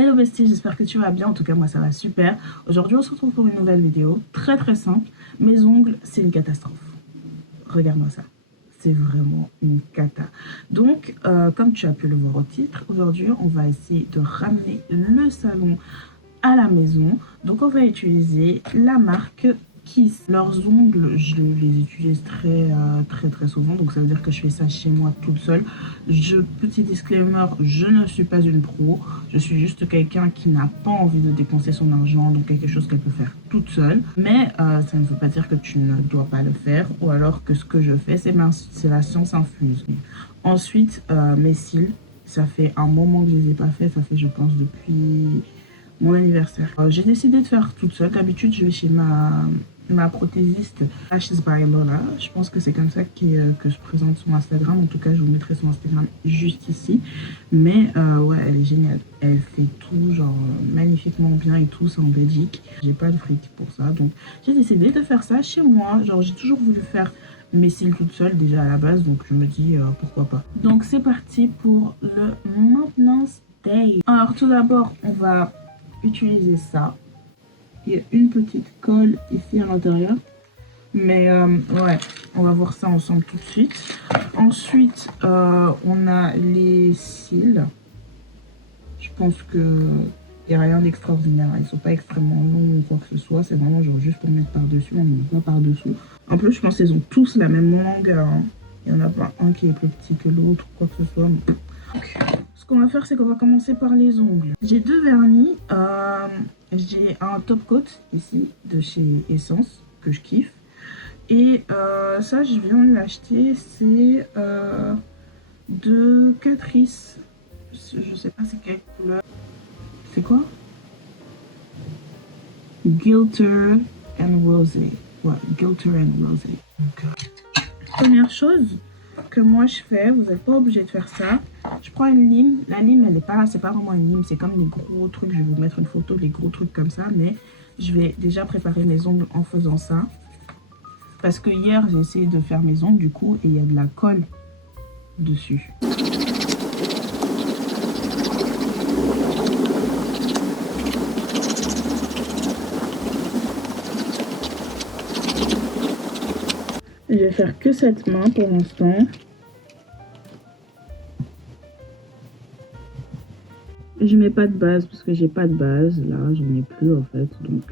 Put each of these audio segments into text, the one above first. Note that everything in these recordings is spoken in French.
Hello bestie, j'espère que tu vas bien, en tout cas moi ça va super. Aujourd'hui on se retrouve pour une nouvelle vidéo, très simple. Mes ongles, c'est une catastrophe. Regarde-moi ça, c'est vraiment une cata. Donc, comme tu as pu le voir au titre, aujourd'hui on va essayer de ramener le salon à la maison. Donc on va utiliser la marque Kiss. Leurs ongles, je les utilise très souvent, donc ça veut dire que je fais ça chez moi toute seule. Petit disclaimer, je ne suis pas une pro, je suis juste quelqu'un qui n'a pas envie de dépenser son argent, donc quelque chose qu'elle peut faire toute seule. Mais ça ne veut pas dire que tu ne dois pas le faire, ou alors que ce que je fais, c'est la science infuse. Ensuite, mes cils, ça fait un moment que je les ai pas fait, ça fait je pense depuis mon anniversaire. J'ai décidé de faire toute seule. D'habitude, je vais chez ma prothésiste Lashes by Lola. Je pense que c'est comme ça que je présente son Instagram. En tout cas, je vous mettrai son Instagram juste ici. Mais ouais, elle est géniale. Elle fait tout genre magnifiquement bien et tout. C'est en Belgique. J'ai pas de fric pour ça. Donc, j'ai décidé de faire ça chez moi. Genre, j'ai toujours voulu faire mes cils toute seule déjà à la base. Donc, je me dis pourquoi pas. Donc, c'est parti pour le maintenance day. Alors, tout d'abord, on va utiliser ça. Il y a une petite colle ici à l'intérieur, mais ouais, on va voir ça ensemble tout de suite. Ensuite, on a les cils. Je pense que il n'y a rien d'extraordinaire, ils sont pas extrêmement longs ou quoi que ce soit, c'est vraiment genre juste pour mettre par dessus, on ne met pas par dessous. En plus, je pense qu'ils ont tous la même longueur, hein. Il n'y en a pas un qui est plus petit que l'autre ou quoi que ce soit. Donc, ce qu'on va faire, c'est qu'on va commencer par les ongles. J'ai deux vernis. J'ai un top coat ici de chez Essence que je kiffe. Et ça, je viens de l'acheter. C'est de Catrice. Je sais pas c'est quelle couleur. C'est quoi? Glitter and Rosé. Ouais, Glitter and Rosé. Première chose que moi je fais, vous n'êtes pas obligé de faire ça. Je prends une lime. La lime, elle est pas, c'est pas vraiment une lime, c'est comme les gros trucs. Je vais vous mettre une photo des gros trucs comme ça, mais je vais déjà préparer mes ongles en faisant ça. Parce que hier, j'ai essayé de faire mes ongles du coup, et il y a de la colle dessus. Je vais faire que cette main pour l'instant. Je mets pas de base parce que j'ai pas de base. Là, j'en ai plus en fait. Donc,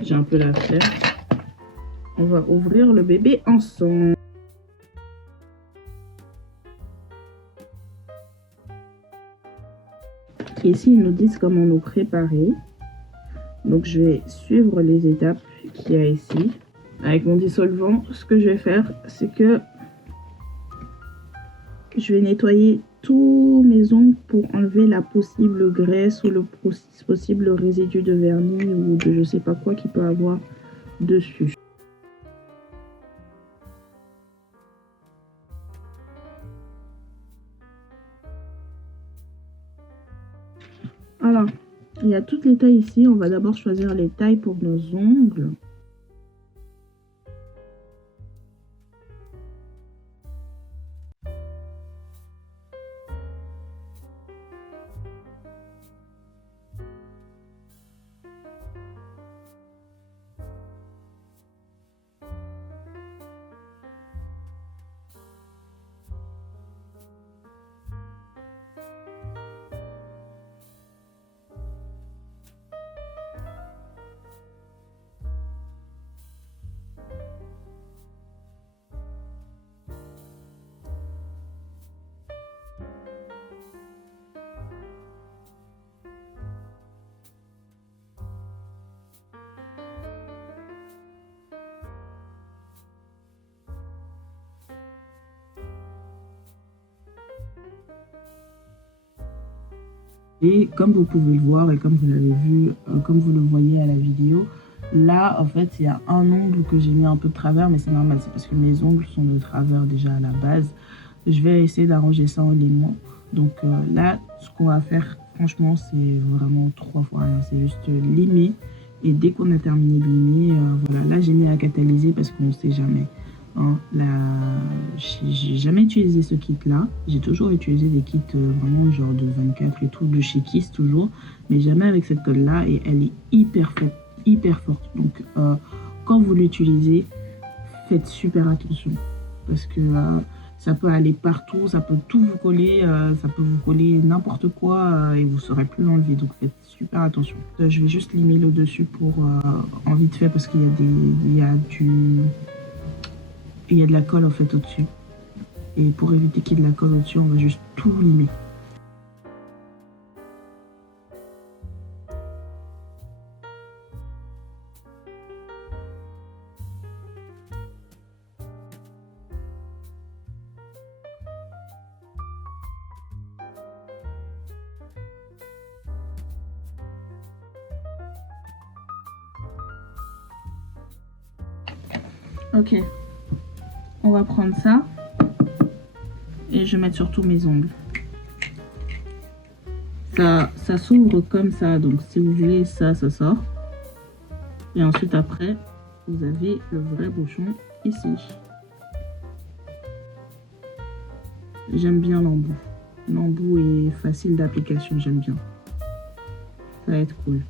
j'ai un peu la flemme. On va ouvrir le bébé ensemble. Ici, ils nous disent comment nous préparer. Donc, je vais suivre les étapes qu'il y a ici. Avec mon dissolvant, ce que je vais faire, c'est que je vais nettoyer tous mes ongles pour enlever la possible graisse ou le possible résidu de vernis ou de je sais pas quoi qu'il peut avoir dessus. Alors, il y a toutes les tailles ici. On va d'abord choisir les tailles pour nos ongles. Et comme vous pouvez le voir et comme vous l'avez vu, comme vous le voyez à la vidéo, là en fait il y a un ongle que j'ai mis un peu de travers, mais c'est normal, c'est parce que mes ongles sont de travers déjà à la base. Je vais essayer d'arranger ça en limant. Donc là, ce qu'on va faire, franchement, c'est vraiment 3 fois rien. C'est juste limer. Et dès qu'on a terminé de limer, voilà, là j'ai mis à catalyser parce qu'on ne sait jamais. Hein, j'ai jamais utilisé ce kit-là. J'ai toujours utilisé des kits vraiment genre de 24 et tout, de chez Kiss toujours, mais jamais avec cette colle-là. Et elle est hyper forte, hyper forte. Donc, quand vous l'utilisez, faites super attention parce que ça peut aller partout, ça peut tout vous coller, ça peut vous coller n'importe quoi et vous ne saurez plus l'enlever. Donc, faites super attention. Je vais juste limer le dessus pour en vite fait parce qu'il y a il y a de la colle en fait au-dessus. Et pour éviter qu'il y ait de la colle au-dessus, on va juste tout limer. Ok, on va prendre ça et je vais mettre surtout mes ongles. Ça s'ouvre comme ça, donc si vous voulez ça sort. Et ensuite après, vous avez le vrai bouchon ici. J'aime bien l'embout. L'embout est facile d'application, j'aime bien. Ça va être cool.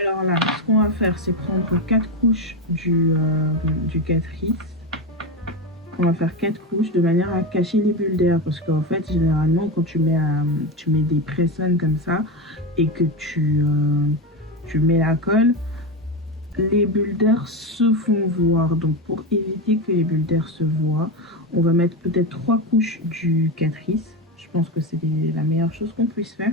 Alors là, ce qu'on va faire, c'est prendre 4 couches du Catrice. On va faire 4 couches de manière à cacher les bulles d'air. Parce qu'en fait, généralement, quand tu mets des press-on comme ça et que tu mets la colle, les bulles d'air se font voir. Donc, pour éviter que les bulles d'air se voient, on va mettre peut-être 3 couches du Catrice. Je pense que c'est la meilleure chose qu'on puisse faire.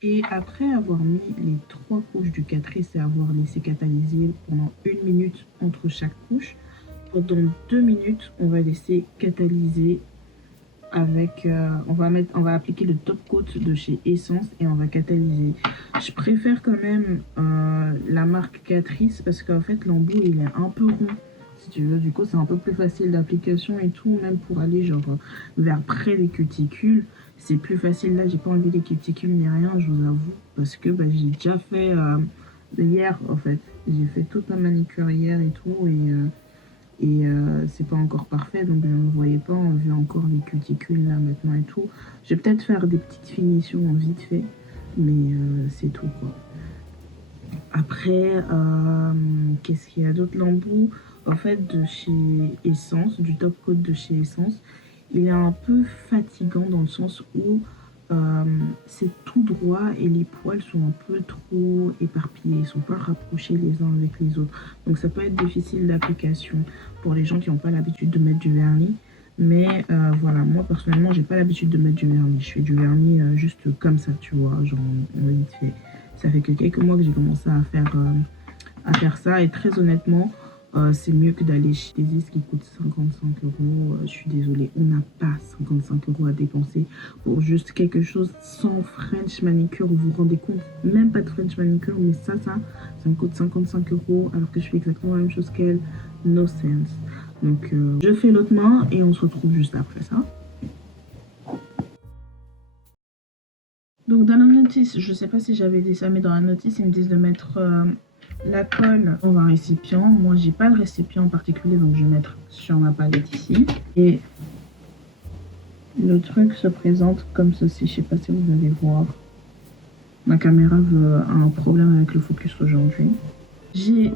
Et après avoir mis les 3 couches du Catrice et avoir laissé catalyser pendant 1 minute entre chaque couche, pendant 2 minutes, on va laisser catalyser avec... on va appliquer le top coat de chez Essence et on va catalyser. Je préfère quand même la marque Catrice parce qu'en fait l'embout il est un peu rond. Si tu veux, du coup c'est un peu plus facile d'application et tout, même pour aller genre vers près des cuticules. C'est plus facile. Là, j'ai pas enlevé les cuticules ni rien, je vous avoue, parce que j'ai déjà fait hier en fait. J'ai fait toute ma manicure hier et tout, et c'est pas encore parfait, donc je ne voyais pas, on voit encore les cuticules là maintenant et tout. Je vais peut-être faire des petites finitions vite fait, mais c'est tout quoi. Après, qu'est-ce qu'il y a d'autre? L'embout, en fait, de chez Essence, du top coat de chez Essence, il est un peu fatigant dans le sens où c'est tout droit et les poils sont un peu trop éparpillés, ils ne sont pas rapprochés les uns avec les autres. Donc ça peut être difficile d'application pour les gens qui n'ont pas l'habitude de mettre du vernis. Mais voilà, moi personnellement, j'ai pas l'habitude de mettre du vernis. Je fais du vernis juste comme ça, tu vois, genre vite fait. Ça fait que quelques mois que j'ai commencé à faire ça et très honnêtement, c'est mieux que d'aller chez Isis qui coûte 55 euros. Je suis désolée, on n'a pas 55 euros à dépenser pour juste quelque chose sans French manicure. Vous vous rendez compte? Même pas de French manicure, mais ça me coûte 55 euros alors que je fais exactement la même chose qu'elle. No sense. Donc, je fais l'autre main et on se retrouve juste après ça. Donc, dans la notice, je sais pas si j'avais dit ça, mais dans la notice, ils me disent de mettre la colle dans un récipient. Moi, j'ai pas le récipient en particulier, donc je vais mettre sur ma palette ici. Et le truc se présente comme ceci. Je sais pas si vous allez voir. Ma caméra a un problème avec le focus aujourd'hui. J'ai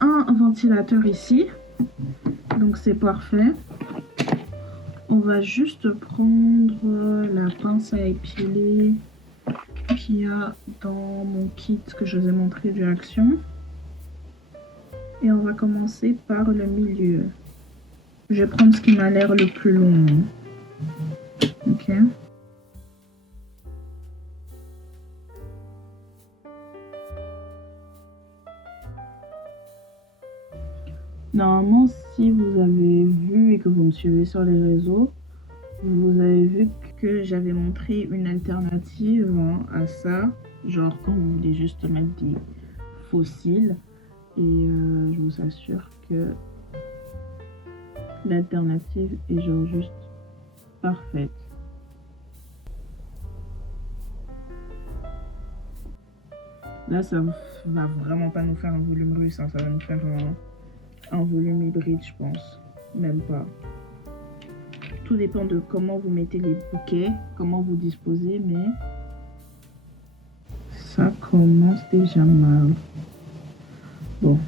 un ventilateur ici, donc c'est parfait. On va juste prendre la pince à épiler qu'il y a dans mon kit que je vous ai montré du Action. Et on va commencer par le milieu. Je vais prendre ce qui m'a l'air le plus long. Ok. Normalement, si vous avez vu et que vous me suivez sur les réseaux, vous avez vu que j'avais montré une alternative à ça, genre quand vous voulez juste mettre des fossiles. Et je vous assure que l'alternative est genre juste parfaite. Là, ça va vraiment pas nous faire un volume russe, hein. Ça va nous faire un volume hybride, je pense. Même pas. Tout dépend de comment vous mettez les bouquets, comment vous disposez, mais ça commence déjà mal. Bon,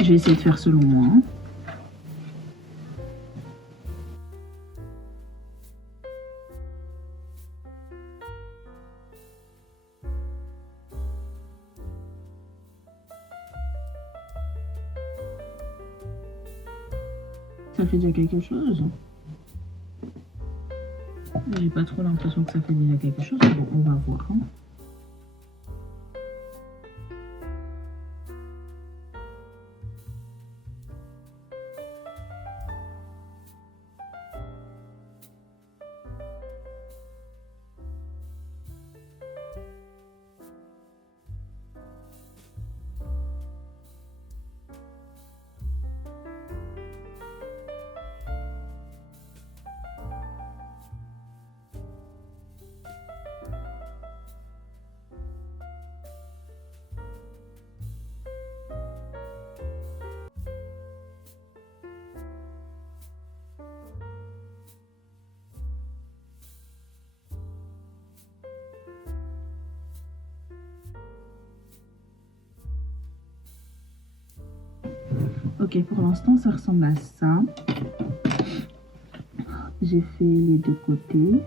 je vais essayer de faire selon moi. Hein. Ça fait déjà quelque chose. J'ai pas trop l'impression que ça fait déjà quelque chose. Bon, on va voir. Hein. Ok, pour l'instant, ça ressemble à ça. J'ai fait les deux côtés.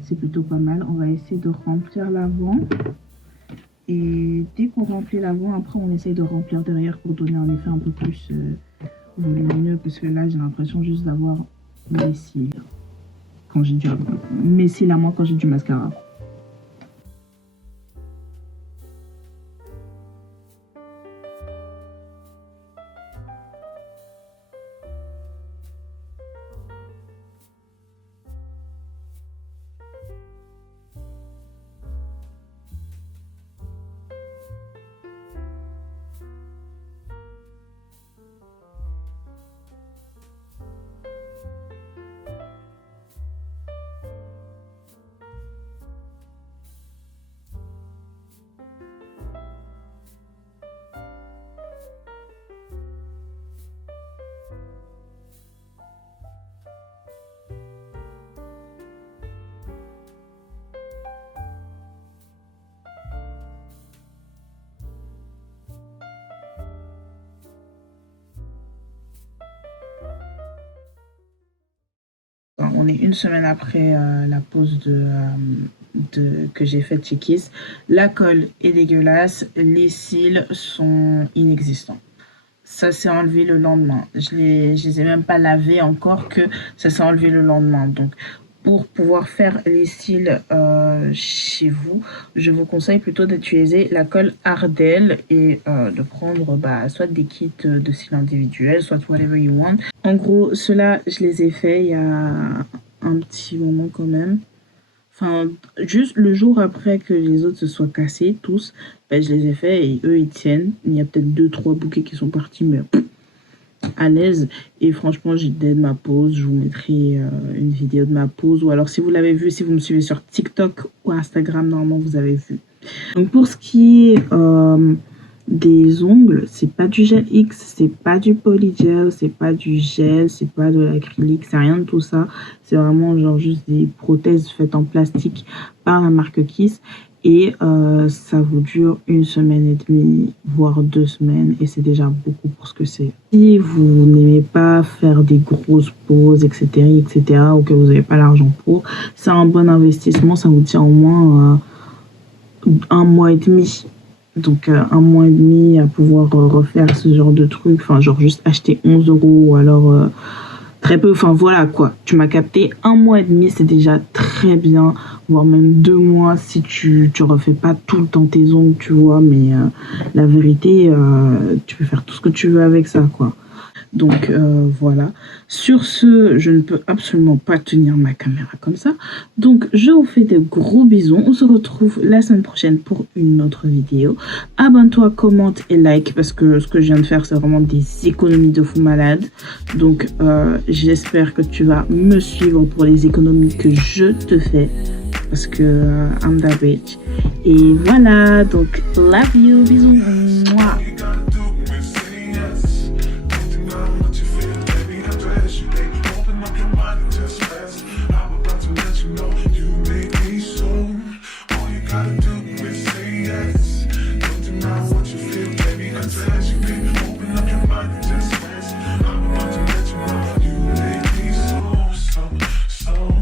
C'est plutôt pas mal. On va essayer de remplir l'avant. Et dès qu'on remplit l'avant, après, on essaye de remplir derrière pour donner un effet un peu plus volumineux. Parce que là, j'ai l'impression juste d'avoir mes cils. Quand j'ai mes cils à moi quand j'ai du mascara. On est une semaine après la pause que j'ai faite chez Kiss. La colle est dégueulasse, les cils sont inexistants. Ça s'est enlevé le lendemain. Je les ai même pas lavés encore que ça s'est enlevé le lendemain. Donc, pour pouvoir faire les cils chez vous, je vous conseille plutôt d'utiliser la colle Ardell et de prendre soit des kits de cils individuels, soit whatever you want. En gros, ceux-là, je les ai faits il y a un petit moment quand même. Enfin, juste le jour après que les autres se soient cassés, tous, je les ai faits et eux, ils tiennent. Il y a peut-être 2-3 bouquets qui sont partis, mais à l'aise. Et franchement, j'ai de ma pause. Je vous mettrai une vidéo de ma pause. Ou alors, si vous l'avez vu, si vous me suivez sur TikTok ou Instagram, normalement, vous avez vu. Donc, pour ce qui est des ongles, c'est pas du gel X, c'est pas du polygel, c'est pas du gel, c'est pas de l'acrylique, c'est rien de tout ça. C'est vraiment genre juste des prothèses faites en plastique par la marque Kiss. Et ça vous dure 1 semaine et demie, voire 2 semaines. Et c'est déjà beaucoup pour ce que c'est. Si vous n'aimez pas faire des grosses pauses, etc., ou que vous n'avez pas l'argent pour, c'est un bon investissement. Ça vous tient au moins 1 mois et demi. Donc 1 mois et demi à pouvoir refaire ce genre de truc. Enfin, genre juste acheter 11 € ou alors très peu. Enfin voilà quoi, tu m'as capté. 1 mois et demi, c'est déjà très bien voire même 2 mois si tu refais pas tout le temps tes ongles, tu vois. Mais la vérité, tu peux faire tout ce que tu veux avec ça, quoi. Donc voilà. Sur ce, je ne peux absolument pas tenir ma caméra comme ça. Donc je vous fais de gros bisous. On se retrouve la semaine prochaine pour une autre vidéo. Abonne-toi, commente et like parce que ce que je viens de faire, c'est vraiment des économies de fou malade. Donc j'espère que tu vas me suivre pour les économies que je te fais. Parce que I'm that bitch. Et voilà, donc love you, bisous. Mouah.